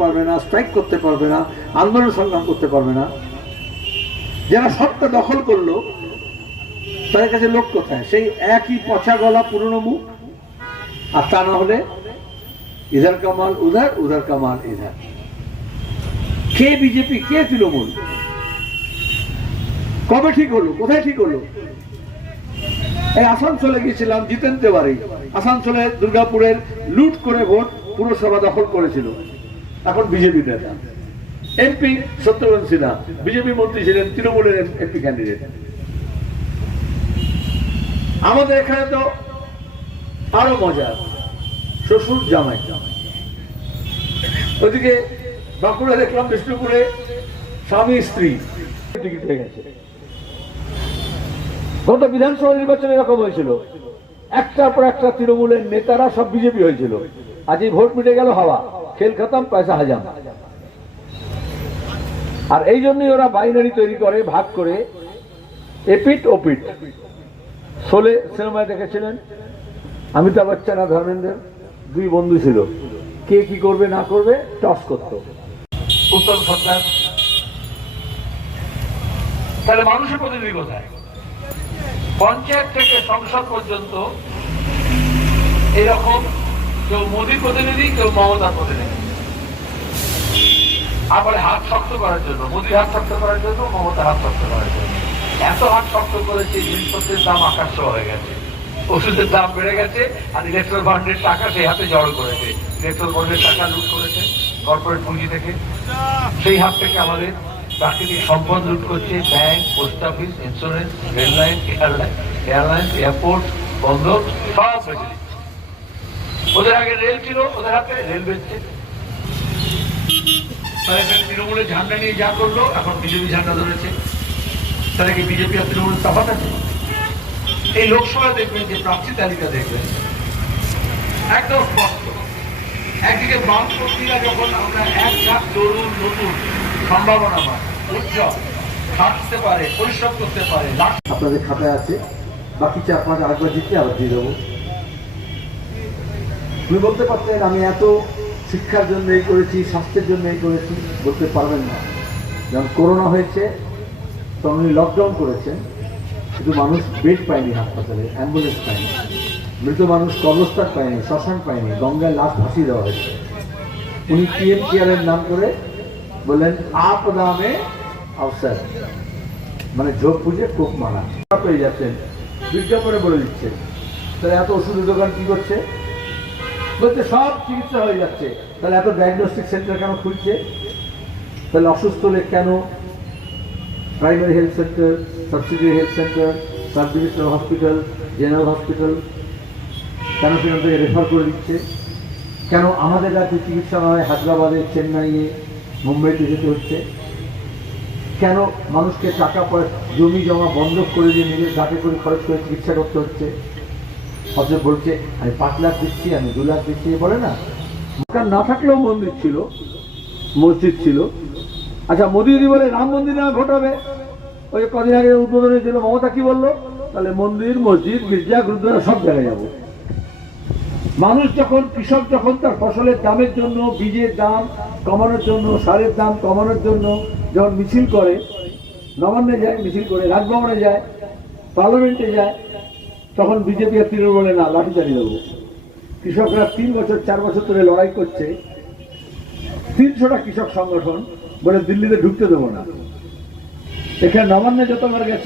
পারবে না স্ট্রাইক করতে পারবে না, আন্দোলন সংগ্রাম করতে পারবে না। যারা সবটা দখল করল, তাদের কাছে লোক কোথায়? সেই একই পচা গলা পুরনো মুখ। আর তা না হলে ইধার কামাল উধার উধার কামাল ইধার। কে বিজেপি, কে তৃণমূল? কবে ঠিক হলো? কোথায় ঠিক হলো? এই আসানসোলে গিয়েছিলাম জিতেন তেওয়ারি আসানসোলে দুর্গাপুরের লুট করে ভোট পুরসভা দখল করেছিল। এখন বিজেপি নেতা। এমপি সত্যরঞ্জন সিনহা, বিজেপি মন্ত্রী ছিলেন তৃণমূলের এমপি ক্যান্ডিডেট আমাদের এখানে তো আরও মজা শ্বশুর জামাই। ওদিকে বাঁকুড়া দেখলাম বিষ্ণুপুরে স্বামী স্ত্রী। টিকিট হয়ে গেছে। গত বিধানসভা নির্বাচনে এরকম হয়েছিল। একটার পর একটা তৃণমূলের নেতারা সব বিজেপি হয়েছিল। আজ এই ভোট মিটে গেল হাওয়া। খেল খতম, পয়সা হাজাম। আর এই জন্যই ওরা বাইনারি তৈরি করে, ভাগ করে, এপিট, ওপিট। শোলে সিনেমায় দেখেছিলেন? অমিতাভ বচ্চন আর ধর্মেন্দ্র, দুই বন্ধু ছিল। কে কি করবে, না করবে, টস করত। উত্তম সরকার। তাহলে মানুষের প্রতিনিধি কোথায়? পঞ্চায়েত থেকে সংসদ পর্যন্ত এরকম কেউ মোদী প্রতিনিধি, কেউ মমতার প্রতিনিধি। আবার হাত শক্ত করার জন্য, মোদী হাত শক্ত করার জন্য, মমতা হাত শক্ত করার জন্য। এত হাত শক্ত করেছে, জিনিসপত্রের দাম আকাশ হয়ে গেছে। ওষুধের দাম বেড়ে গেছে, আর ইলেকট্রল বন্ডের টাকা সেই হাতে জড়ো করেছে। ইলেকট্রল বন্ডের টাকা লুট করেছে কর্পোরেট পুঁজি থেকে। সেই হাত থেকে আমাদের প্রাকৃতিক সম্পদ লুট করছে bank post office insurance rail line airline airline airport বন্দর, সব দিচ্ছে। ওদের আগে রেল ছিল, ওদের হাতে তৃণমূলের ঝান্ডা নিয়ে যা করল, এখন বিজেপি ঝান্ডা ধরেছে। কি বিজেপি আর তৃণমূলের তফাৎ আছে? এই লোকসভা দেখবেন যে প্রার্থী তালিকা দেখবেন। একদম স্পষ্ট। একদিকে বামপন্থীরা যখন আমরা এক লাখ তরুণ নতুন সম্ভাবনাবান উজ্জ্বল থাকতে পারে, পরিশ্রম করতে পারে আপনাদের খাতায় আছে। বাকি চার পাঁচ আরেকবার জিতলে আবার দিয়ে দেবো। তুমি বলতে পারতেন, আমি এত শিক্ষার জন্য এই করেছি, স্বাস্থ্যের জন্য এই করেছি, বলতে পারবেন না। যখন করোনা হয়েছে, তখন উনি লকডাউন করেছেন শুধু মানুষ বেড পায়নি হাসপাতালে অ্যাম্বুলেন্স পায়নি। মৃত মানুষ কবরস্থান পায়নি, শ্মশান পায়নি, গঙ্গায় লাশ ভাসিয়ে দেওয়া হয়েছে। উনি পিএম কেয়ারের নাম করে বললেন, আপ দামে অবসর। মানে ঝোঁক বুঝে কোপ মারা। পেয়ে যাচ্ছেন। বিজ্ঞাপনে বলে দিচ্ছে তাহলে এত ওষুধের দোকান কি করছে? বলছে সব চিকিৎসা হয়ে যাচ্ছে। তাহলে এত ডায়াগনস্টিক সেন্টার কেন খুলছে? তাহলে অসুস্থ হলে কেন primary health centre subsidiary health centre sub divisional hospital general hospital কেন সেখান থেকে রেফার করে দিচ্ছে? কেন আমাদের রাজ্যে চিকিৎসা হয় হায়দ্রাবাদে, চেন্নাইয়ে, মুম্বাইতে যেতে হচ্ছে? কেন মানুষকে টাকা পয়সা জমি জমা বন্ধক করে দিয়ে নিজের ঘাটে করে খরচ করে চিকিৎসা করতে হচ্ছে? অথচ বলছে, আমি পাঁচ লাখ দিচ্ছি আমি দু লাখ দিচ্ছি বলে না। মক্কা না থাকলেও মন্দির ছিল, মসজিদ ছিল। আচ্ছা মোদি যদি বলে রাম মন্দির নামে ভোট হবে ওই যে কদিন আগে উদ্বোধন হয়েছিল, মমতা কি বলল? তাহলে মন্দির, মসজিদ, গির্জা, গুরুদ্বারা সব জায়গায় যাব। মানুষ যখন, কৃষক যখন তার ফসলের দামের জন্য, বীজের দাম কমানোর জন্য, সারের দাম কমানোর জন্য যখন মিছিল করে, নবান্নে যায়, মিছিল করে রাজভবনে যায়, পার্লামেন্টে যায় তখন বিজেপি আর তৃণমূলে না, লাঠি চালিয়ে দেবো। কৃষকরা তিন বছর, চার বছর ধরে লড়াই করছে। তিনশোটা কৃষক সংগঠন বলে দিল্লিতে ঢুকতে দেবো না। এখানে নবান্নে যতবার গেছে